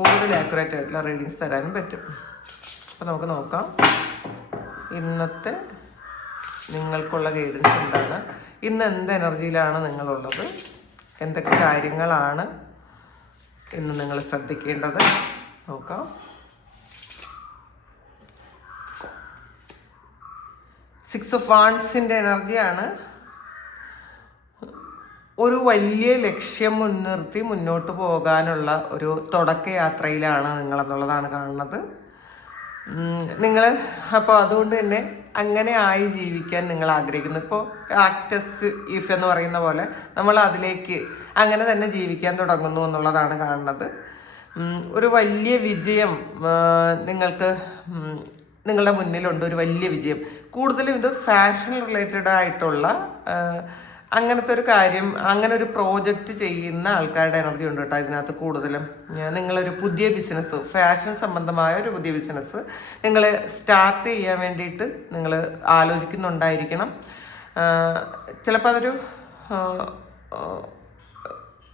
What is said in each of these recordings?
കൂടുതൽ ആക്യുറേറ്റ് ആയിട്ടുള്ള റീഡിങ്സ് തരാനും പറ്റും. അപ്പോൾ നമുക്ക് നോക്കാം. ഇന്നത്തെ നിങ്ങൾക്കുള്ള ഗൈഡൻസ് എന്താണ്? ഇന്ന് എന്ത് എനർജിയിലാണ് നിങ്ങളുള്ളത്? എന്തൊക്കെ കാര്യങ്ങളാണ് ഇന്ന് നിങ്ങൾ ശ്രദ്ധിക്കേണ്ടത്? നോക്കാം. സിക്സ് ഓഫ് വാൺസിന്റെ എനർജിയാണ് ഒരു വലിയ ലക്ഷ്യം മുൻനിർത്തി മുന്നോട്ട് പോകാനുള്ള ഒരു തുടക്ക തുടക്കയാത്രയിലാണ് നിങ്ങളെന്നുള്ളതാണ് കാണുന്നത്. നിങ്ങൾ അപ്പോൾ അതുകൊണ്ട് തന്നെ അങ്ങനെ ആയി ജീവിക്കാൻ നിങ്ങൾ ആഗ്രഹിക്കുന്നു. ഇപ്പോൾ ആക്ടസ് ഇഫ് എന്ന് പറയുന്ന പോലെ നമ്മൾ അതിലേക്ക് അങ്ങനെ തന്നെ ജീവിക്കാൻ തുടങ്ങുന്നു എന്നുള്ളതാണ് കാണുന്നത്. ഒരു വലിയ വിജയം നിങ്ങൾക്ക് നിങ്ങളുടെ മുന്നിലുണ്ട് ഒരു വലിയ വിജയം. കൂടുതലും ഇത് ഫാഷൻ റിലേറ്റഡ് ആയിട്ടുള്ള അങ്ങനത്തെ ഒരു കാര്യം അങ്ങനെ ഒരു പ്രോജക്റ്റ് ചെയ്യുന്ന ആൾക്കാരുടെ എനർജി ഉണ്ട് കേട്ടോ ഇതിനകത്ത് കൂടുതലും. ഞാൻ നിങ്ങളൊരു പുതിയ ബിസിനസ് ഫാഷൻ സംബന്ധമായ ഒരു പുതിയ ബിസിനസ് നിങ്ങൾ സ്റ്റാർട്ട് ചെയ്യാൻ വേണ്ടിയിട്ട് നിങ്ങൾ ആലോചിക്കുന്നുണ്ടായിരിക്കണം. ചിലപ്പോൾ അതൊരു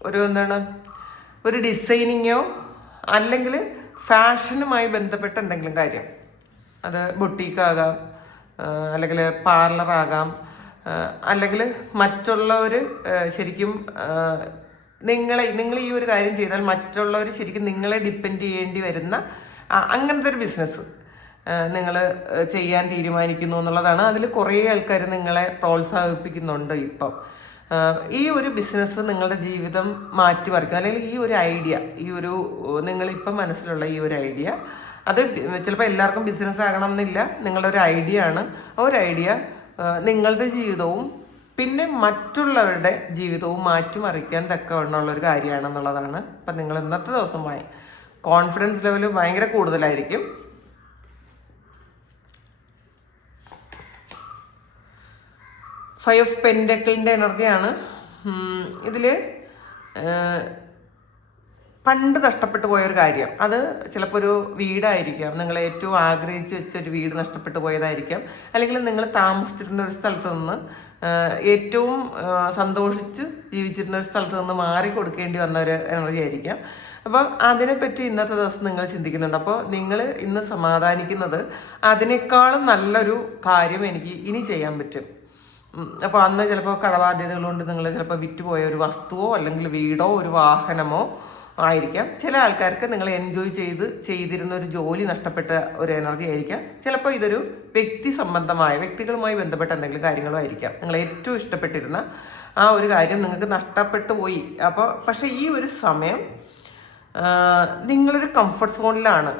ഒരു എന്താണ് ഒരു ഡിസൈനിങ്ങോ അല്ലെങ്കിൽ ഫാഷനുമായി ബന്ധപ്പെട്ട എന്തെങ്കിലും കാര്യം. അത് ബൊട്ടീക്കാകാം അല്ലെങ്കിൽ പാർലറാകാം അല്ലെങ്കിൽ മറ്റുള്ളവർ ശരിക്കും നിങ്ങളെ നിങ്ങൾ ഈ ഒരു കാര്യം ചെയ്താൽ മറ്റുള്ളവർ ശരിക്കും നിങ്ങളെ ഡിപ്പെൻഡ് ചെയ്യേണ്ടി വരുന്ന അങ്ങനത്തെ ഒരു ബിസിനസ് നിങ്ങൾ ചെയ്യാൻ തീരുമാനിക്കുന്നു എന്നുള്ളതാണ്. അതിൽ കുറേ ആൾക്കാർ നിങ്ങളെ പ്രോത്സാഹിപ്പിക്കുന്നുണ്ട് ഇപ്പം. ഈ ഒരു ബിസിനസ് നിങ്ങളുടെ ജീവിതം മാറ്റിമറിക്കും അല്ലെങ്കിൽ ഈ ഒരു ഐഡിയ ഈ ഒരു നിങ്ങളിപ്പം മനസ്സിലുള്ള ഈ ഒരു ഐഡിയ അത് ചിലപ്പോൾ എല്ലാവർക്കും ബിസിനസ് ആകണം എന്നില്ല. നിങ്ങളുടെ ഒരു ഐഡിയ ആണ്. ആ ഒരു ഐഡിയ നിങ്ങളുടെ ജീവിതവും പിന്നെ മറ്റുള്ളവരുടെ ജീവിതവും മാറ്റിമറിക്കാൻ തക്കവണ്ണമുള്ള ഒരു കാര്യമാണെന്നുള്ളതാണ്. അപ്പം നിങ്ങൾ ഇന്നത്തെ ദിവസം കോൺഫിഡൻസ് ലെവൽ ഭയങ്കര കൂടുതലായിരിക്കും. ഫൈവ് ഓഫ് പെൻഡക്കിളിന്റെ എനർജിയാണ് ഇതിൽ പണ്ട് നഷ്ടപ്പെട്ടു പോയൊരു കാര്യം. അത് ചിലപ്പോൾ ഒരു വീടായിരിക്കാം. നിങ്ങൾ ഏറ്റവും ആഗ്രഹിച്ച് വെച്ച ഒരു വീട് നഷ്ടപ്പെട്ടു പോയതായിരിക്കാം. അല്ലെങ്കിൽ നിങ്ങൾ താമസിച്ചിരുന്ന ഒരു സ്ഥലത്ത് നിന്ന് ഏറ്റവും സന്തോഷിച്ച് ജീവിച്ചിരുന്ന ഒരു സ്ഥലത്ത് നിന്ന് മാറി കൊടുക്കേണ്ടി വന്ന ഒരു എനർജി ആയിരിക്കാം അപ്പോൾ അതിനെപ്പറ്റി ഇന്നത്തെ ദിവസം നിങ്ങൾ ചിന്തിക്കുന്നുണ്ട്. അപ്പോൾ നിങ്ങൾ ഇന്ന് സമാധാനിക്കുന്നത് അതിനേക്കാളും നല്ലൊരു കാര്യം എനിക്ക് ഇനി ചെയ്യാൻ പറ്റും. അപ്പോൾ അന്ന് ചിലപ്പോൾ കടബാധ്യതകൾ കൊണ്ട് നിങ്ങൾ ചിലപ്പോൾ വിറ്റുപോയ ഒരു വസ്തുവോ അല്ലെങ്കിൽ വീടോ ഒരു വാഹനമോ ആയിരിക്കാം. ചില ആൾക്കാർക്ക് നിങ്ങൾ എൻജോയ് ചെയ്ത് ചെയ്തിരുന്ന ഒരു ജോലി നഷ്ടപ്പെട്ട ഒരു എനർജി ആയിരിക്കാം. ചിലപ്പോൾ ഇതൊരു വ്യക്തി സംബന്ധമായ വ്യക്തികളുമായി ബന്ധപ്പെട്ട എന്തെങ്കിലും കാര്യങ്ങളും ആയിരിക്കാം. നിങ്ങൾ ഏറ്റവും ഇഷ്ടപ്പെട്ടിരുന്ന ആ ഒരു കാര്യം നിങ്ങൾക്ക് നഷ്ടപ്പെട്ടു പോയി. അപ്പോൾ പക്ഷേ ഈ ഒരു സമയം നിങ്ങളൊരു കംഫർട്ട് സോണിലാണ്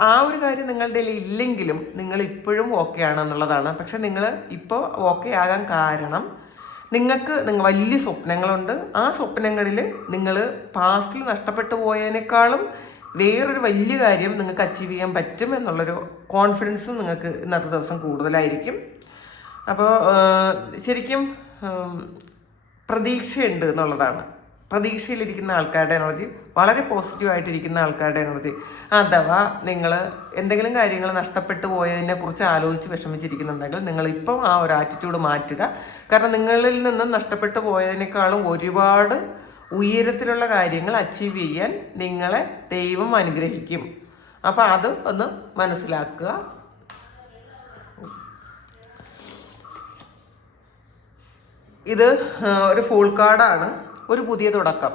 ആ ഒരു കാര്യം നിങ്ങളുടെ ഇല്ലെങ്കിലും നിങ്ങൾ ഇപ്പോഴും ഓക്കെ ആണെന്നുള്ളതാണ്. പക്ഷെ നിങ്ങൾ ഇപ്പോൾ ഓക്കെ ആകാൻ കാരണം നിങ്ങൾക്ക് നിങ്ങൾ വലിയ സ്വപ്നങ്ങളുണ്ട്. ആ സ്വപ്നങ്ങളിൽ നിങ്ങൾ പാസ്റ്റിൽ നഷ്ടപ്പെട്ടു പോയതിനേക്കാളും വേറൊരു വലിയ കാര്യം നിങ്ങൾക്ക് അച്ചീവ് ചെയ്യാൻ പറ്റും എന്നുള്ളൊരു കോൺഫിഡൻസ് നിങ്ങൾക്ക് ഇന്നത്തെ ദിവസം കൂടുതലായിരിക്കും. അപ്പോൾ ശരിക്കും പ്രതീക്ഷയുണ്ട് എന്നുള്ളതാണ്. പ്രതീക്ഷയിലിരിക്കുന്ന ആൾക്കാരുടെ എനർജി വളരെ പോസിറ്റീവായിട്ടിരിക്കുന്ന ആൾക്കാരുടെ എനർജി. അഥവാ നിങ്ങൾ എന്തെങ്കിലും കാര്യങ്ങൾ നഷ്ടപ്പെട്ടു പോയതിനെ കുറിച്ച് ആലോചിച്ച് വിഷമിച്ചിരിക്കുന്നുണ്ടെങ്കിൽ നിങ്ങൾ ഇപ്പം ആ ഒരു ആറ്റിറ്റ്യൂഡ് മാറ്റുക. കാരണം നിങ്ങളിൽ നിന്ന് നഷ്ടപ്പെട്ടു പോയതിനേക്കാളും ഒരുപാട് ഉയരത്തിലുള്ള കാര്യങ്ങൾ അച്ചീവ് ചെയ്യാൻ നിങ്ങളെ ദൈവം അനുഗ്രഹിക്കും. അപ്പം അത് ഒന്ന് മനസ്സിലാക്കുക. ഇത് ഒരു ഫുൾ കാർഡാണ് ഒരു പുതിയ തുടക്കം.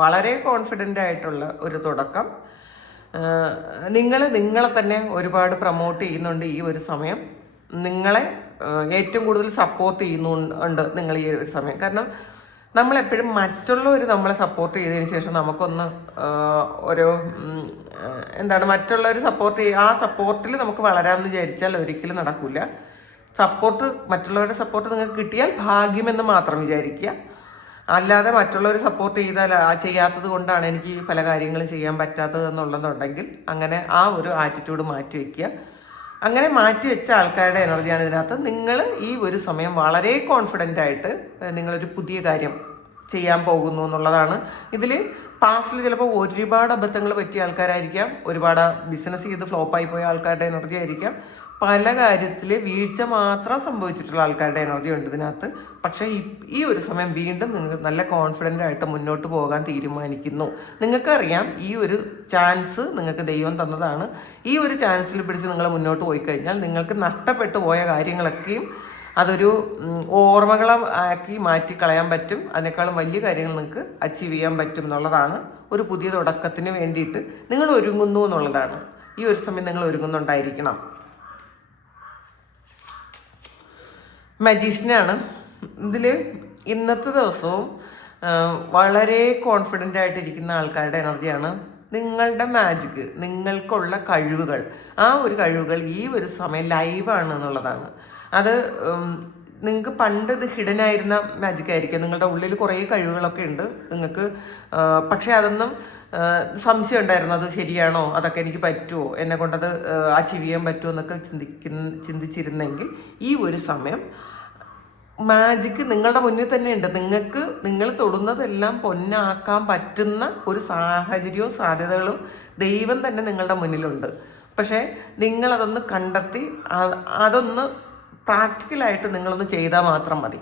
വളരെ കോൺഫിഡന്റ് ആയിട്ടുള്ള ഒരു തുടക്കം. നിങ്ങൾ നിങ്ങളെ തന്നെ ഒരുപാട് പ്രൊമോട്ട് ചെയ്യുന്നുണ്ട് ഈ ഒരു സമയം. നിങ്ങളെ ഏറ്റവും കൂടുതൽ സപ്പോർട്ട് ചെയ്യുന്നുണ്ട് നിങ്ങൾ ഈ ഒരു സമയം. കാരണം നമ്മളെപ്പോഴും മറ്റുള്ളവർ നമ്മളെ സപ്പോർട്ട് ചെയ്തതിന് ശേഷം നമുക്കൊന്ന് ഒരു എന്താണ് മറ്റുള്ളവർ സപ്പോർട്ട് ചെയ്യുക ആ സപ്പോർട്ടിൽ നമുക്ക് വളരാമെന്ന് വിചാരിച്ചാൽ ഒരിക്കലും നടക്കില്ല സപ്പോർട്ട് മറ്റുള്ളവരുടെ സപ്പോർട്ട് നിങ്ങൾക്ക് കിട്ടിയാൽ ഭാഗ്യമെന്ന് മാത്രം വിചാരിക്കുക. അല്ലാതെ മറ്റുള്ളവർ സപ്പോർട്ട് ചെയ്താൽ ചെയ്യാത്തത് കൊണ്ടാണ് എനിക്ക് പല കാര്യങ്ങളും ചെയ്യാൻ പറ്റാത്തത് എന്നുള്ളതുണ്ടെങ്കിൽ അങ്ങനെ ആ ഒരു ആറ്റിറ്റ്യൂഡ് മാറ്റി വയ്ക്കുക അങ്ങനെ മാറ്റി വെച്ച ആൾക്കാരുടെ എനർജിയാണ് ഇതിനകത്ത്. നിങ്ങൾ ഈ ഒരു സമയം വളരെ കോൺഫിഡന്റ് ആയിട്ട് നിങ്ങളൊരു പുതിയ കാര്യം ചെയ്യാൻ പോകുന്നു എന്നുള്ളതാണ്. ഇതിൽ പാസ്റ്റിൽ ചിലപ്പോൾ ഒരുപാട് അബദ്ധങ്ങൾ പറ്റിയ ആൾക്കാരായിരിക്കാം. ഒരുപാട് ബിസിനസ് ചെയ്ത് ഫ്ലോപ്പായി പോയ ആൾക്കാരുടെ എനർജി ആയിരിക്കാം. പല കാര്യത്തിൽ വീഴ്ച മാത്രം സംഭവിച്ചിട്ടുള്ള ആൾക്കാരുടെ എനർജി ഉണ്ട് ഇതിനകത്ത്. പക്ഷേ ഈ ഒരു സമയം വീണ്ടും നിങ്ങൾ നല്ല കോൺഫിഡന്റ് ആയിട്ട് മുന്നോട്ട് പോകാൻ തീരുമാനിക്കുന്നു. നിങ്ങൾക്കറിയാം ഈ ഒരു ചാൻസ് നിങ്ങൾക്ക് ദൈവം തന്നതാണ്. ഈ ഒരു ചാൻസിൽ പിടിച്ച് നിങ്ങൾ മുന്നോട്ട് പോയി കഴിഞ്ഞാൽ നിങ്ങൾക്ക് നഷ്ടപ്പെട്ടു പോയ കാര്യങ്ങളൊക്കെയും അതൊരു ഓർമ്മകളെ ആക്കി മാറ്റി കളയാൻ പറ്റും. അതിനേക്കാളും വലിയ കാര്യങ്ങൾ നിങ്ങൾക്ക് അച്ചീവ് ചെയ്യാൻ പറ്റും എന്നുള്ളതാണ് ഒരു പുതിയ തുടക്കത്തിന് വേണ്ടിയിട്ട് നിങ്ങൾ ഒരുങ്ങുന്നു എന്നുള്ളതാണ്. ഈ ഒരു സമയം നിങ്ങൾ ഒരുങ്ങുന്നുണ്ടായിരിക്കണം. മജീഷ്യനാണ്. ഇതിൽ ഇന്നത്തെ ദിവസവും വളരെ കോൺഫിഡന്റ് ആയിട്ടിരിക്കുന്ന ആൾക്കാരുടെ എനർജിയാണ് നിങ്ങളുടെ മാജിക് നിങ്ങൾക്കുള്ള കഴിവുകൾ. ആ ഒരു കഴിവുകൾ ഈ ഒരു സമയം ലൈവാണ് എന്നുള്ളതാണ്. അത് നിങ്ങൾക്ക് പണ്ട് ഇത് ഹിഡൻ ആയിരുന്ന മാജിക് ആയിരിക്കും. നിങ്ങളുടെ ഉള്ളിൽ കുറേ കഴിവുകളൊക്കെ ഉണ്ട് നിങ്ങൾക്ക്. പക്ഷേ അതൊന്നും സംശയം ഉണ്ടായിരുന്നു. അത് ശരിയാണോ? അതൊക്കെ എനിക്ക് പറ്റുമോ എന്നെ കൊണ്ടത് അച്ചീവ് ചെയ്യാൻ പറ്റുമോ എന്നൊക്കെ ചിന്തിക്കുന്ന ചിന്തിച്ചിരുന്നെങ്കിൽ ഈ ഒരു സമയം മാജിക്ക് നിങ്ങളുടെ മുന്നിൽ തന്നെ ഉണ്ട് നിങ്ങൾക്ക് നിങ്ങൾ തൊടുന്നതെല്ലാം പൊന്നാക്കാൻ പറ്റുന്ന ഒരു സാഹചര്യവും സാധ്യതകളും ദൈവം തന്നെ നിങ്ങളുടെ മുന്നിലുണ്ട്. പക്ഷേ നിങ്ങളതൊന്ന് കണ്ടെത്തി അതൊന്ന് പ്രാക്ടിക്കലായിട്ട് നിങ്ങളൊന്ന് ചെയ്താൽ മാത്രം മതി.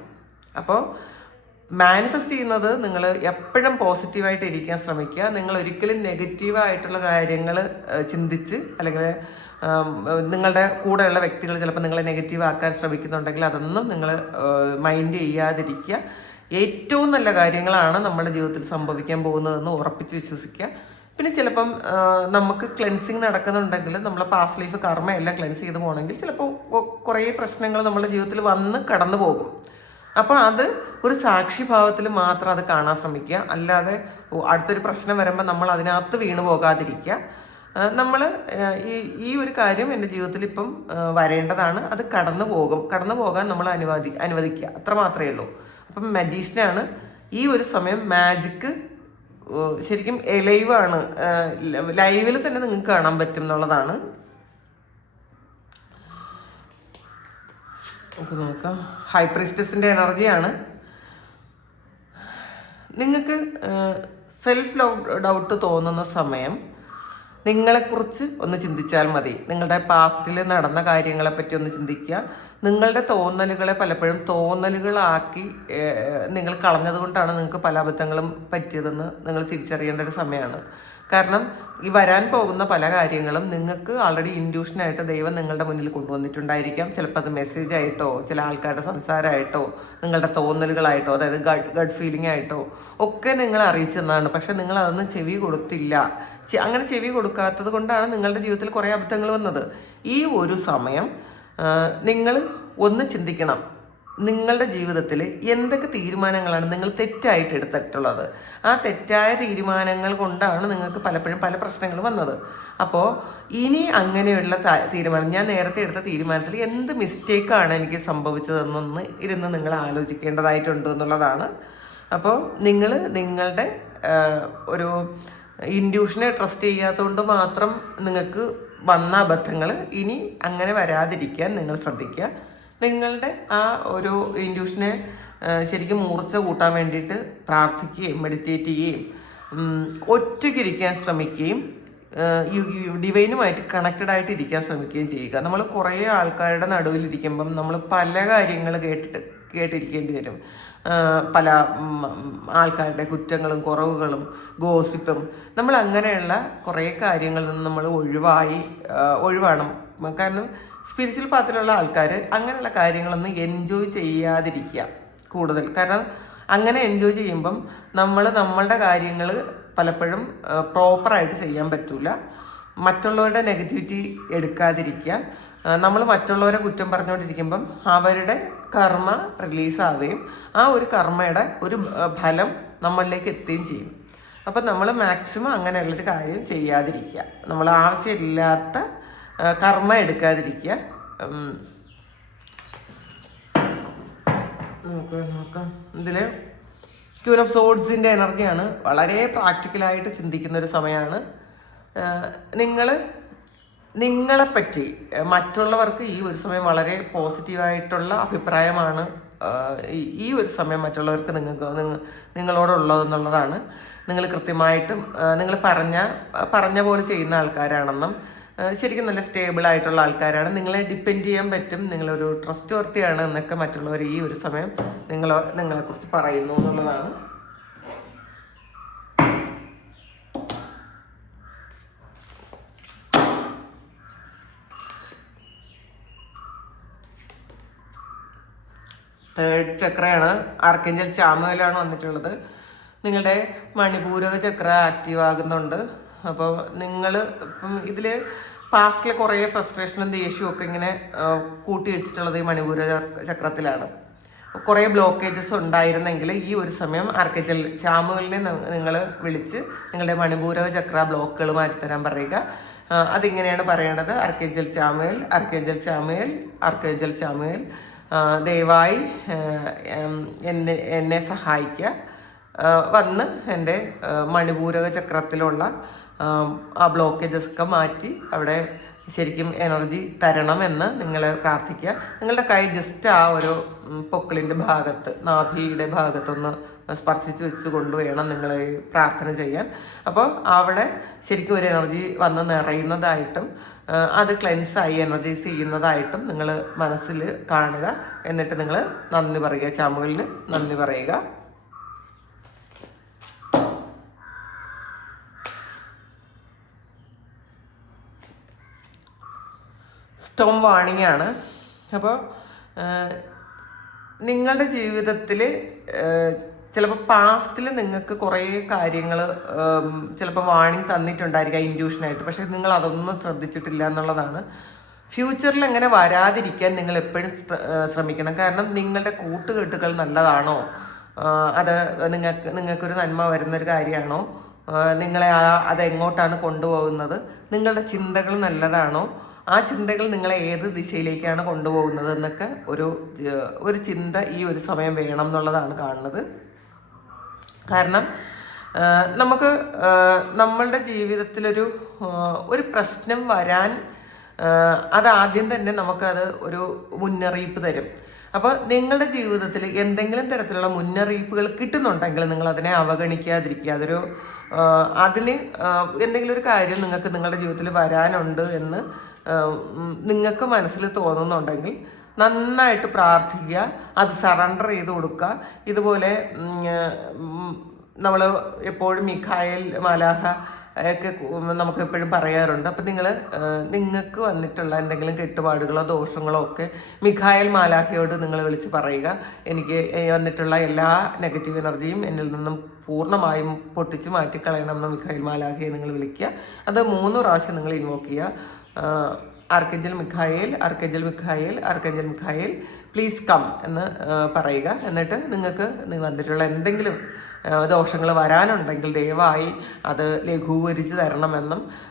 അപ്പോൾ മാനിഫെസ്റ്റ് ചെയ്യുന്നത് നിങ്ങൾ എപ്പോഴും പോസിറ്റീവായിട്ട് ഇരിക്കാൻ ശ്രമിക്കുക. നിങ്ങൾ ഒരിക്കലും നെഗറ്റീവായിട്ടുള്ള കാര്യങ്ങൾ ചിന്തിച്ച് അല്ലെങ്കിൽ നിങ്ങളുടെ കൂടെയുള്ള വ്യക്തികൾ ചിലപ്പോൾ നിങ്ങളെ നെഗറ്റീവ് ആക്കാൻ ശ്രമിക്കുന്നുണ്ടെങ്കിൽ അതൊന്നും നിങ്ങൾ മൈൻഡ് ചെയ്യാതിരിക്കുക. ഏറ്റവും നല്ല കാര്യങ്ങളാണ് നമ്മുടെ ജീവിതത്തിൽ സംഭവിക്കാൻ പോകുന്നതെന്ന് ഉറപ്പിച്ച് വിശ്വസിക്കുക. പിന്നെ ചിലപ്പം നമുക്ക് ക്ലെൻസിങ് നടക്കുന്നുണ്ടെങ്കിൽ നമ്മളെ പാസ്റ്റ് ലൈഫ് കർമ്മ എല്ലാം ക്ലെൻസ് ചെയ്ത് പോകണമെങ്കിൽ ചിലപ്പോൾ കുറേ പ്രശ്നങ്ങൾ നമ്മുടെ ജീവിതത്തിൽ വന്ന് കടന്നു പോകും. അപ്പോൾ അത് ഒരു സാക്ഷിഭാവത്തിൽ മാത്രം അത് കാണാൻ ശ്രമിക്കുക. അല്ലാതെ അടുത്തൊരു പ്രശ്നം വരുമ്പോൾ നമ്മൾ അതിനകത്ത് വീണു പോകാതിരിക്കുക. നമ്മൾ ഈ ഈ ഒരു കാര്യം എന്റെ ജീവിതത്തിൽ ഇപ്പം വരേണ്ടതാണ്. അത് കടന്നു പോകും. കടന്നു പോകാൻ നമ്മൾ അനുവാദി അനുവദിക്കുക. അത്ര മാത്രമേ ഉള്ളൂ. അപ്പം മജീഷ്യനാണ് ഈ ഒരു സമയം മാജിക്ക് ശരിക്കും ലൈവാണ് ലൈവിൽ തന്നെ നിങ്ങൾക്ക് കാണാൻ പറ്റും എന്നുള്ളതാണ്. നമുക്ക് നോക്കാം. ഹൈപ്രിസ്റ്റസിന്റെ എനർജിയാണ്. നിങ്ങൾക്ക് സെൽഫ് ഡൗട്ട് തോന്നുന്ന സമയം നിങ്ങളെക്കുറിച്ച് ഒന്ന് ചിന്തിച്ചാൽ മതി. നിങ്ങളുടെ പാസ്റ്റിൽ നടന്ന കാര്യങ്ങളെ പറ്റി ഒന്ന് ചിന്തിക്കുക. നിങ്ങളുടെ തോന്നലുകളെ പലപ്പോഴും തോന്നലുകളാക്കി നിങ്ങൾ കളഞ്ഞതുകൊണ്ടാണ് നിങ്ങൾക്ക് പല അബദ്ധങ്ങളും പറ്റിയതെന്ന് നിങ്ങൾ തിരിച്ചറിയേണ്ട ഒരു സമയമാണ്. കാരണം ഈ വരാൻ പോകുന്ന പല കാര്യങ്ങളും നിങ്ങൾക്ക് ആൾറെഡി ഇൻഡ്യൂഷനായിട്ട് ദൈവം നിങ്ങളുടെ മുന്നിൽ കൊണ്ടുവന്നിട്ടുണ്ടായിരിക്കാം. ചിലപ്പോൾ അത് മെസ്സേജ് ആയിട്ടോ ചില ആൾക്കാരുടെ സംസാരമായിട്ടോ നിങ്ങളുടെ തോന്നലുകളായിട്ടോ അതായത് ഗഡ് ഗഡ് ഫീലിംഗ് ആയിട്ടോ ഒക്കെ നിങ്ങൾ അറിയിച്ചെന്നാണ്. പക്ഷെ നിങ്ങൾ അതൊന്നും ചെവി കൊടുത്തില്ല. അങ്ങനെ ചെവി കൊടുക്കാത്തത് കൊണ്ടാണ് നിങ്ങളുടെ ജീവിതത്തിൽ കുറേ അബദ്ധങ്ങൾ വന്നത്. ഈ ഒരു സമയം നിങ്ങൾ ഒന്ന് ചിന്തിക്കണം. നിങ്ങളുടെ ജീവിതത്തിൽ എന്തൊക്കെ തീരുമാനങ്ങളാണ് നിങ്ങൾ തെറ്റായിട്ട് എടുത്തിട്ടുള്ളത്? ആ തെറ്റായ തീരുമാനങ്ങൾ കൊണ്ടാണ് നിങ്ങൾക്ക് പലപ്പോഴും പല പ്രശ്നങ്ങൾ വന്നത്. അപ്പോൾ ഇനി അങ്ങനെയുള്ള തീരുമാനം ഞാൻ നേരത്തെ എടുത്ത തീരുമാനത്തിൽ എന്ത് മിസ്റ്റേക്കാണ് എനിക്ക് സംഭവിച്ചതെന്നൊന്ന് ഇരുന്ന് നിങ്ങൾ ആലോചിക്കേണ്ടതായിട്ടുണ്ട് എന്നുള്ളതാണ്. അപ്പോൾ നിങ്ങൾ നിങ്ങളുടെ ഒരു ഇൻഡ്യൂഷനെ ട്രസ്റ്റ് ചെയ്യാത്തതുകൊണ്ട് മാത്രം നിങ്ങൾക്ക് വന്ന അബദ്ധങ്ങൾ ഇനി അങ്ങനെ വരാതിരിക്കാൻ നിങ്ങൾ ശ്രദ്ധിക്കുക. നിങ്ങളുടെ ആ ഒരു ഇൻഡ്യൂഷനെ ശരിക്കും മൂർച്ച കൂട്ടാൻ വേണ്ടിയിട്ട് പ്രാർത്ഥിക്കുകയും മെഡിറ്റേറ്റ് ചെയ്യുകയും ഒറ്റയ്ക്കിരിക്കാൻ ശ്രമിക്കുകയും ഡിവൈനുമായിട്ട് കണക്റ്റഡ് ആയിട്ട് ഇരിക്കാൻ ശ്രമിക്കുകയും ചെയ്യുക. നമ്മൾ കുറേ ആൾക്കാരുടെ നടുവിലിരിക്കുമ്പം നമ്മൾ പല കാര്യങ്ങൾ കേട്ടിട്ട് കേട്ടിരിക്കേണ്ടി വരും. പല ആൾക്കാരുടെ കുറ്റങ്ങളും കുറവുകളും ഗോസിപ്പും നമ്മൾ അങ്ങനെയുള്ള കുറേ കാര്യങ്ങളിൽ നിന്ന് നമ്മൾ ഒഴിവായി ഒഴിവാണം കാരണം സ്പിരിച്വൽ പാത്തിലുള്ള ആൾക്കാർ അങ്ങനെയുള്ള കാര്യങ്ങളൊന്നും എൻജോയ് ചെയ്യാതിരിക്കുക. കൂടുതൽ. കാരണം അങ്ങനെ എൻജോയ് ചെയ്യുമ്പം നമ്മൾ നമ്മളുടെ കാര്യങ്ങൾ പലപ്പോഴും പ്രോപ്പറായിട്ട് ചെയ്യാൻ പറ്റൂല. മറ്റുള്ളവരുടെ നെഗറ്റിവിറ്റി എടുക്കാതിരിക്കുക. നമ്മൾ മറ്റുള്ളവരെ കുറ്റം പറഞ്ഞുകൊണ്ടിരിക്കുമ്പം അവരുടെ കർമ്മ റിലീസാവുകയും ആ ഒരു കർമ്മയുടെ ഒരു ഫലം നമ്മളിലേക്ക് എത്തുകയും ചെയ്യും. അപ്പം നമ്മൾ മാക്സിമം അങ്ങനെയുള്ളൊരു കാര്യം ചെയ്യാതിരിക്കുക. നമ്മൾ ആവശ്യമില്ലാത്ത കർമ്മ എടുക്കാതിരിക്കുക. നമുക്ക് നോക്കാം. ഇതിൽ ക്യൂൻ ഓഫ് സോഡ്സിന്റെ എനർജിയാണ്. വളരെ പ്രാക്ടിക്കലായിട്ട് ചിന്തിക്കുന്ന ഒരു സമയമാണ്. നിങ്ങൾ നിങ്ങളെപ്പറ്റി മറ്റുള്ളവർക്ക് ഈ ഒരു സമയം വളരെ പോസിറ്റീവായിട്ടുള്ള അഭിപ്രായമാണ് ഈ- ഒരു സമയം മറ്റുള്ളവർക്ക് നിങ്ങൾക്ക് നിങ്ങ- നിങ്ങളോടുള്ളതെന്നുള്ളതാണ്. നിങ്ങൾ കൃത്യമായിട്ടും നിങ്ങൾ പറഞ്ഞ പറഞ്ഞ പോലെ ചെയ്യുന്ന ആൾക്കാരാണെന്നും ശരിക്കും നല്ല സ്റ്റേബിൾ ആയിട്ടുള്ള ആൾക്കാരാണ്. നിങ്ങളെ ഡിപ്പെൻഡ് ചെയ്യാൻ പറ്റും. നിങ്ങളൊരു ട്രസ്റ്റ് വർത്തിയാണ് എന്നൊക്കെ മറ്റുള്ളവർ ഈ ഒരു സമയം നിങ്ങൾ നിങ്ങളെക്കുറിച്ച് പറയുന്നു എന്നുള്ളതാണ്. തേർഡ് ചക്രയാണ് ആർക്കേഞ്ചൽ ചാമുകലാണ് വന്നിട്ടുള്ളത്. നിങ്ങളുടെ മണിപൂരക ചക്ര ആക്റ്റീവ് ആകുന്നുണ്ട്. അപ്പോൾ നിങ്ങൾ ഇപ്പം ഇതിൽ പാസ്റ്റിലെ കുറേ ഫ്രസ്ട്രേഷനും ദേഷ്യവും ഒക്കെ ഇങ്ങനെ കൂട്ടി വെച്ചിട്ടുള്ളത് ഈ മണിപൂര ചക്രത്തിലാണ്. കുറേ ബ്ലോക്കേജസ് ഉണ്ടായിരുന്നെങ്കിൽ ഈ ഒരു സമയം ആർക്കേജൽ ചാമുകളിനെ നിങ്ങൾ വിളിച്ച് നിങ്ങളുടെ മണിപൂരക ചക്ര ബ്ലോക്കുകൾ മാറ്റിത്തരാൻ പറയുക. അതിങ്ങനെയാണ് പറയേണ്ടത്. Archangel Chamuel archangel Chamuel archangel Chamuel ദയവായി എന്നെ എന്നെ സഹായിക്കുക. വന്ന് എന്റെ മണിപൂരക ചക്രത്തിലുള്ള ആ, ബ്ലോക്കേജസ് ഒക്കെ മാറ്റി അവിടെ ശരിക്കും എനർജി തരണമെന്ന് നിങ്ങൾ പ്രാർത്ഥിക്കുക. നിങ്ങളുടെ കൈ ജസ്റ്റ് ആ ഒരു പൊക്കിളിന്റെ ഭാഗത്ത് നാഭിയുടെ ഭാഗത്തൊന്ന് സ്പർശിച്ച് വെച്ച് കൊണ്ടുവേണം നിങ്ങൾ പ്രാർത്ഥന ചെയ്യാൻ. അപ്പോൾ അവിടെ ശരിക്കും ഒരു എനർജി വന്ന് നിറയുന്നതായിട്ടും അത് ക്ലെൻസായി എനർജൈസ് ചെയ്യുന്നതായിട്ടും നിങ്ങൾ മനസ്സിൽ കാണുക. എന്നിട്ട് നിങ്ങൾ നന്ദി പറയുക ചാമുകളിൽ നന്ദി പറയുക. സ്റ്റോം വാണിംഗ് ആണ് അപ്പോൾ നിങ്ങളുടെ ജീവിതത്തിൽ ചിലപ്പോൾ പാസ്റ്റിൽ നിങ്ങൾക്ക് കുറേ കാര്യങ്ങൾ ചിലപ്പോൾ വാണിംഗ് തന്നിട്ടുണ്ടായിരിക്കാം ഇൻഡ്യൂഷനായിട്ട് പക്ഷേ നിങ്ങൾ അതൊന്നും ശ്രദ്ധിച്ചിട്ടില്ല എന്നുള്ളതാണ്. ഫ്യൂച്ചറിൽ അങ്ങനെ വരാതിരിക്കാൻ നിങ്ങൾ എപ്പോഴും ശ്രമിക്കണം. കാരണം നിങ്ങളുടെ കൂട്ടുകെട്ടുകൾ നല്ലതാണോ? അത് നിങ്ങൾക്ക് നിങ്ങൾക്കൊരു നന്മ വരുന്നൊരു കാര്യമാണോ? നിങ്ങളെ അതെങ്ങോട്ടാണ് കൊണ്ടുപോകുന്നത്? നിങ്ങളുടെ ചിന്തകൾ നല്ലതാണോ? ആ ചിന്തകൾ നിങ്ങളെ ഏത് ദിശയിലേക്കാണ് കൊണ്ടുപോകുന്നത് എന്നൊക്കെ ഒരു ഒരു ചിന്ത ഈ ഒരു സമയം വേണം എന്നുള്ളതാണ് കാണുന്നത്. കാരണം നമുക്ക് നമ്മളുടെ ജീവിതത്തിലൊരു ഒരു പ്രശ്നം വരാൻ അതാദ്യം തന്നെ നമുക്കത് ഒരു മുന്നറിയിപ്പ് തരും. അപ്പോൾ നിങ്ങളുടെ ജീവിതത്തിൽ എന്തെങ്കിലും തരത്തിലുള്ള മുന്നറിയിപ്പുകൾ കിട്ടുന്നുണ്ടെങ്കിൽ നിങ്ങൾ അതിനെ അവഗണിക്കാതിരിക്കുക അതൊരു അതിന് എന്തെങ്കിലും ഒരു കാര്യം നിങ്ങൾക്ക് നിങ്ങളുടെ ജീവിതത്തിൽ വരാനുണ്ട് എന്ന് നിങ്ങൾക്ക് മനസ്സിൽ തോന്നുന്നുണ്ടെങ്കിൽ നന്നായിട്ട് പ്രാർത്ഥിക്കുക അത് സറണ്ടർ ചെയ്ത് കൊടുക്കുക. ഇതുപോലെ നമ്മൾ എപ്പോഴും മിഖായൽ മലാഹ ഒക്കെ നമുക്ക് എപ്പോഴും പറയാറുണ്ട്. അപ്പം നിങ്ങൾ നിങ്ങൾക്ക് വന്നിട്ടുള്ള എന്തെങ്കിലും കെട്ടുപാടുകളോ ദോഷങ്ങളോ ഒക്കെ മിഖായൽ മാലാഖയോട് നിങ്ങൾ വിളിച്ച് പറയുക. എനിക്ക് വന്നിട്ടുള്ള എല്ലാ നെഗറ്റീവ് എനർജിയും എന്നിൽ നിന്നും പൂർണമായും പൊട്ടിച്ച് മാറ്റിക്കളയണം എന്ന് മിഖായൽ മാലാഖയെ നിങ്ങൾ വിളിക്കുക. അത് മൂന്ന് പ്രാവശ്യം നിങ്ങൾ ഇൻവോക്ക് ചെയ്യുക. Archangel Mikhael archangel Mikhael archangel Mikhael please come എന്ന് പറയുക. എന്നിട്ട് നിങ്ങൾക്ക് നിങ്ങൾ വന്നിട്ടുള്ള എന്തെങ്കിലും ദോഷങ്ങൾ വരാനുണ്ടെങ്കിൽ ദയവായി അത് ലഘൂകരിച്ച് തരണമെന്നും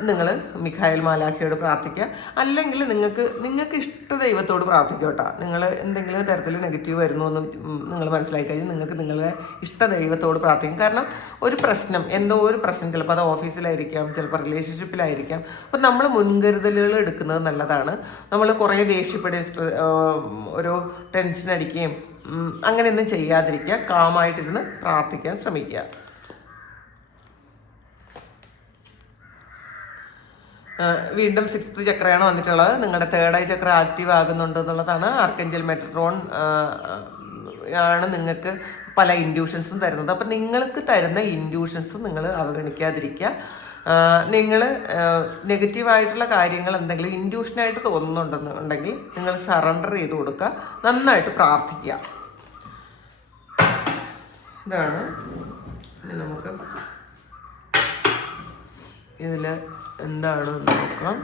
നിങ്ങൾ മിഖായൽ മാലാഖയോട് പ്രാർത്ഥിക്കുക. അല്ലെങ്കിൽ നിങ്ങൾക്ക് നിങ്ങൾക്ക് ഇഷ്ട ദൈവത്തോട് പ്രാർത്ഥിക്കുക കേട്ടോ. നിങ്ങൾ എന്തെങ്കിലും തരത്തിൽ നെഗറ്റീവ് വരുന്നു എന്ന് നിങ്ങൾ മനസ്സിലാക്കി കഴിഞ്ഞാൽ നിങ്ങൾക്ക് നിങ്ങളുടെ ഇഷ്ട ദൈവത്തോട് പ്രാർത്ഥിക്കും. കാരണം ഒരു പ്രശ്നം എന്തോ ഒരു പ്രശ്നം ചിലപ്പോൾ അത് ഓഫീസിലായിരിക്കാം ചിലപ്പോൾ റിലേഷൻഷിപ്പിലായിരിക്കാം. അപ്പം നമ്മൾ മുൻകരുതലുകൾ എടുക്കുന്നത് നല്ലതാണ്. നമ്മൾ കുറേ ദേഷ്യപ്പെടുക ഒരു ടെൻഷൻ അടിക്കുകയും അങ്ങനെയൊന്നും ചെയ്യാതിരിക്കുക കാമായിട്ടിരുന്ന് പ്രാർത്ഥിക്കാൻ ശ്രമിക്കുക. വീണ്ടും സിക്സ്ത് ചക്രയാണ് വന്നിട്ടുള്ളത്. നിങ്ങളുടെ തേർഡ് ഐ ചക്ര ആക്റ്റീവ് ആകുന്നുണ്ട് എന്നുള്ളതാണ് ആർക്കഞ്ചൽ മെട്രോൺ ആണ് നിങ്ങൾക്ക് പല ഇൻഡ്യൂഷൻസും തരുന്നത്. അപ്പം നിങ്ങൾക്ക് തരുന്ന ഇൻഡ്യൂഷൻസ് നിങ്ങൾ അവഗണിക്കാതിരിക്കുക. നിങ്ങൾ നെഗറ്റീവായിട്ടുള്ള കാര്യങ്ങൾ എന്തെങ്കിലും ഇൻഡ്യൂഷനായിട്ട് തോന്നുന്നുണ്ടെന്നുണ്ടെങ്കിൽ നിങ്ങൾ സറണ്ടർ ചെയ്ത് കൊടുക്കുക. നന്നായിട്ട് പ്രാർത്ഥിക്കുക. ഇതാണ്. ഇനി നമുക്ക് ഇതിൽ എന്താണ് നോക്കാം.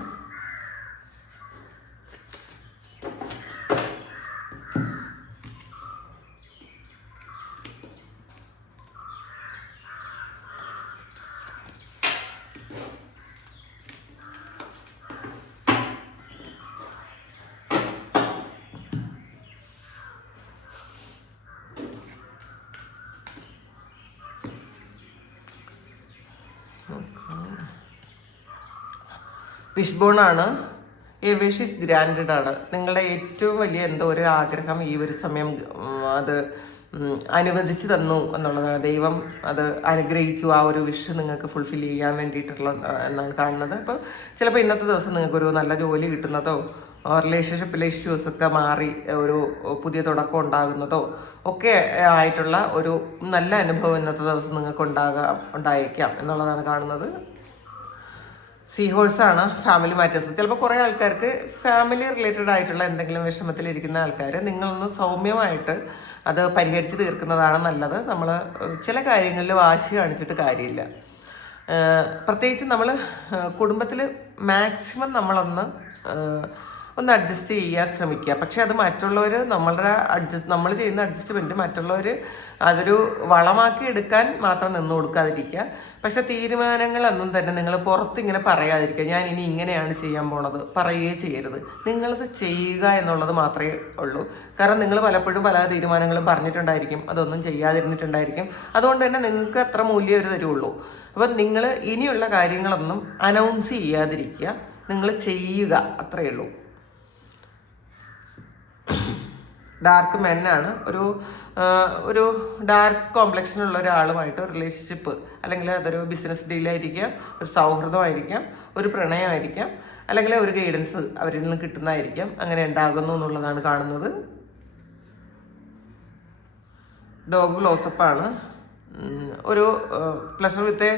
ഫിഷ് ബോണാണ് ഈ വിഷ് ഇസ് ഗ്രാൻഡഡ് ആണ്. നിങ്ങളുടെ ഏറ്റവും വലിയ എന്തോ ഒരു ആഗ്രഹം ഈ ഒരു സമയം അത് അനുവദിച്ചു തന്നു എന്നുള്ളതാണ്. ദൈവം അത് അനുഗ്രഹിച്ചു. ആ ഒരു വിഷ് നിങ്ങൾക്ക് ഫുൾഫിൽ ചെയ്യാൻ വേണ്ടിയിട്ടുള്ള എന്നാണ് കാണുന്നത്. അപ്പോൾ ചിലപ്പോൾ ഇന്നത്തെ ദിവസം നിങ്ങൾക്കൊരു നല്ല ജോലി കിട്ടുന്നതോ റിലേഷൻഷിപ്പിലെ ഇഷ്യൂസ് ഒക്കെ മാറി ഒരു പുതിയ തുടക്കം ഉണ്ടാകുന്നതോ ഒക്കെ ആയിട്ടുള്ള ഒരു നല്ല അനുഭവം ഇന്നത്തെ ദിവസം നിങ്ങൾക്ക് ഉണ്ടാകാം ഉണ്ടായേക്കാം എന്നുള്ളതാണ് കാണുന്നത്. സീ ഹോഴ്സ് ആണ് ഫാമിലി മാറ്റേഴ്സ് ചിലപ്പോൾ കുറേ ആൾക്കാർക്ക് ഫാമിലി റിലേറ്റഡ് ആയിട്ടുള്ള എന്തെങ്കിലും വിഷമത്തിലിരിക്കുന്ന ആൾക്കാർ നിങ്ങളൊന്ന് സൗമ്യമായിട്ട് അത് പരിഹരിച്ച് തീർക്കുന്നതാണ് നല്ലത്. നമ്മൾ ചില കാര്യങ്ങളിൽ വാശി കാണിച്ചിട്ട് കാര്യമില്ല. പ്രത്യേകിച്ച് നമ്മൾ കുടുംബത്തിൽ മാക്സിമം നമ്മളൊന്ന് ഒന്ന് അഡ്ജസ്റ്റ് ചെയ്യാൻ ശ്രമിക്കുക. പക്ഷെ അത് മറ്റുള്ളവർ നമ്മളുടെ അഡ്ജസ്റ്റ് നമ്മൾ ചെയ്യുന്ന അഡ്ജസ്റ്റ്മെന്റ് മറ്റുള്ളവർ അതൊരു വളമാക്കി എടുക്കാൻ മാത്രം നിന്ന് കൊടുക്കാതിരിക്കുക. പക്ഷെ തീരുമാനങ്ങളൊന്നും തന്നെ നിങ്ങൾ പുറത്തിങ്ങനെ പറയാതിരിക്കുക. ഞാൻ ഇനി ഇങ്ങനെയാണ് ചെയ്യാൻ പോണത്. പറയുകയേ ചെയ്യരുത്. നിങ്ങളത് ചെയ്യുക എന്നുള്ളത് മാത്രമേ ഉള്ളൂ. കാരണം നിങ്ങൾ പലപ്പോഴും പല തീരുമാനങ്ങളും പറഞ്ഞിട്ടുണ്ടായിരിക്കും. അതൊന്നും ചെയ്യാതിരുന്നിട്ടുണ്ടായിരിക്കും. അതുകൊണ്ട് തന്നെ നിങ്ങൾക്ക് അത്ര മൂല്യം ഒരു തരുള്ളൂ. അപ്പം നിങ്ങൾ ഇനിയുള്ള കാര്യങ്ങളൊന്നും അനൗൺസ് ചെയ്യാതിരിക്കുക. നിങ്ങൾ ചെയ്യുക. അത്രയേ ഉള്ളൂ. ഡാർക്ക് മെന്നാണ് ഒരു ഒരു ഡാർക്ക് കോംപ്ലക്ഷൻ ഉള്ള ഒരാളുമായിട്ട് ഒരു റിലേഷൻഷിപ്പ് അല്ലെങ്കിൽ അതൊരു ബിസിനസ് ഡീലായിരിക്കാം ഒരു സൗഹൃദമായിരിക്കാം ഒരു പ്രണയമായിരിക്കാം അല്ലെങ്കിൽ ഒരു ഗൈഡൻസ് അവരിൽ നിന്ന് കിട്ടുന്നതായിരിക്കാം. അങ്ങനെ ഉണ്ടാകുന്നു എന്നുള്ളതാണ് കാണുന്നത്. ഡോഗ് ക്ലോസപ്പാണ് ഒരു പ്ലഷർ വിത്ത് എ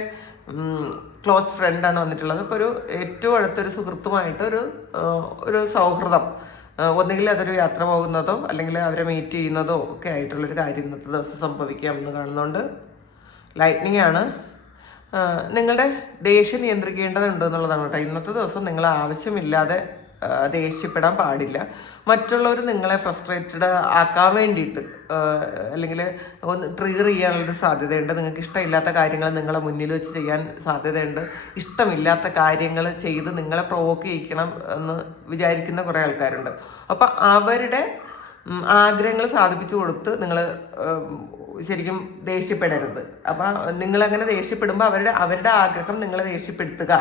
ക്ലോത്ത് ഫ്രണ്ടാണ് വന്നിട്ടുള്ളത്. അപ്പോൾ ഒരു ഏറ്റവും അടുത്തൊരു സുഹൃത്തുമായിട്ട് ഒരു ഒരു സൗഹൃദം. ഒന്നുകിൽ അതൊരു യാത്ര പോകുന്നതോ അല്ലെങ്കിൽ അവരെ മീറ്റ് ചെയ്യുന്നതോ ഒക്കെ ആയിട്ടുള്ളൊരു കാര്യം ഇന്നത്തെ ദിവസം സംഭവിക്കാം എന്ന് കാണുന്നുണ്ട്. ലൈറ്റ്നിങ് ആണ്. നിങ്ങളുടെ ദേഷ്യം നിയന്ത്രിക്കേണ്ടതുണ്ട് എന്നുള്ളതാണ് കേട്ടോ. ഇന്നത്തെ ദിവസം നിങ്ങൾ ആവശ്യമില്ലാതെ ദേഷ്യപ്പെടാൻ പാടില്ല. മറ്റുള്ളവർ നിങ്ങളെ ഫ്രസ്ട്രേറ്റഡ് ആക്കാൻ വേണ്ടിയിട്ട് അല്ലെങ്കിൽ ഒന്ന് ട്രിഗർ ചെയ്യാനുള്ളൊരു സാധ്യതയുണ്ട്. നിങ്ങൾക്ക് ഇഷ്ടമില്ലാത്ത കാര്യങ്ങൾ നിങ്ങളെ മുന്നിൽ വെച്ച് ചെയ്യാൻ സാധ്യതയുണ്ട്. ഇഷ്ടമില്ലാത്ത കാര്യങ്ങൾ ചെയ്ത് നിങ്ങളെ പ്രൊവോക്ക് ചെയ്യിക്കണം എന്ന് വിചാരിക്കുന്ന കുറേ ആൾക്കാരുണ്ട്. അപ്പം അവരുടെ ആഗ്രഹങ്ങൾ സാധിപ്പിച്ചു കൊടുത്ത് നിങ്ങൾ ശരിക്കും ദേഷ്യപ്പെടരുത്. അപ്പം നിങ്ങളങ്ങനെ ദേഷ്യപ്പെടുമ്പോൾ അവരുടെ അവരുടെ ആഗ്രഹം നിങ്ങളെ ദേഷ്യപ്പെടുത്തുക.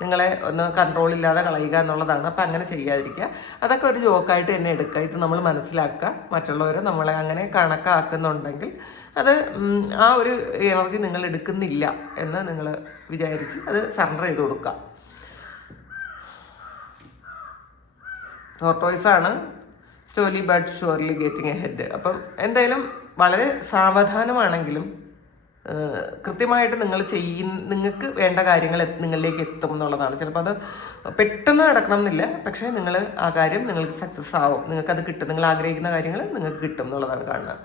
നിങ്ങളെ ഒന്ന് കൺട്രോൾ ഇല്ലാതെ കളയുക എന്നുള്ളതാണ്. അപ്പം അങ്ങനെ ചെയ്യാതിരിക്കുക. അതൊക്കെ ഒരു ജോക്കായിട്ട് തന്നെ എടുക്കുക. ഇത് നമ്മൾ മനസ്സിലാക്കുക. മറ്റുള്ളവരെ നമ്മളെ അങ്ങനെ കണക്കാക്കുന്നുണ്ടെങ്കിൽ അത് ആ ഒരു എനർജി നിങ്ങൾ എടുക്കുന്നില്ല എന്ന് നിങ്ങൾ വിചാരിച്ച് അത് സറണ്ടർ ചെയ്ത് കൊടുക്കുക. ടോർട്ടോയ്സ് ആണ് slowly but surely getting ahead അപ്പം എന്തായാലും വളരെ സാവധാനമാണെങ്കിലും കൃത്യമായിട്ട് നിങ്ങൾ ചെയ്യുന്ന നിങ്ങൾക്ക് വേണ്ട കാര്യങ്ങൾ നിങ്ങളിലേക്ക് എത്തും എന്നുള്ളതാണ്. ചിലപ്പോൾ അത് പെട്ടെന്ന് നടക്കണം എന്നില്ല പക്ഷേ നിങ്ങൾ ആ കാര്യം നിങ്ങൾക്ക് സക്സസ് ആവും. നിങ്ങൾക്കത് കിട്ടും. നിങ്ങൾ ആഗ്രഹിക്കുന്ന കാര്യങ്ങൾ നിങ്ങൾക്ക് കിട്ടും എന്നുള്ളതാണ് കാണുന്നത്.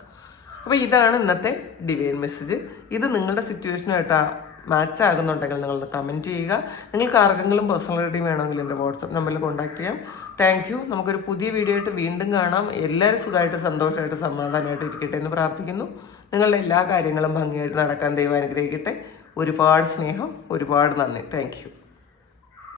അപ്പോൾ ഇതാണ് ഇന്നത്തെ ഡിവൈൻ മെസ്സേജ് ഇത് നിങ്ങളുടെ സിറ്റുവേഷനുമായിട്ട് മാച്ച് ആകുന്നുണ്ടെങ്കിൽ നിങ്ങളൊന്ന് കമന്റ് ചെയ്യുക. നിങ്ങൾക്ക് ആർക്കെങ്കിലും പേഴ്സണാലിറ്റിയും വേണമെങ്കിൽ എന്റെ വാട്സപ്പ് നമ്പറിൽ കോൺടാക്ട് ചെയ്യാം. താങ്ക് യു നമുക്കൊരു പുതിയ വീഡിയോ ആയിട്ട് വീണ്ടും കാണാം. എല്ലാവരും സുഖമായിട്ട് സന്തോഷമായിട്ട് സമാധാനമായിട്ട് ഇരിക്കട്ടെ എന്ന് പ്രാർത്ഥിക്കുന്നു. നിങ്ങളുടെ എല്ലാ കാര്യങ്ങളും ഭംഗിയായിട്ട് നടക്കാൻ ദൈവം അനുഗ്രഹിക്കട്ടെ. ഒരുപാട് സ്നേഹം ഒരുപാട് നന്ദി. താങ്ക്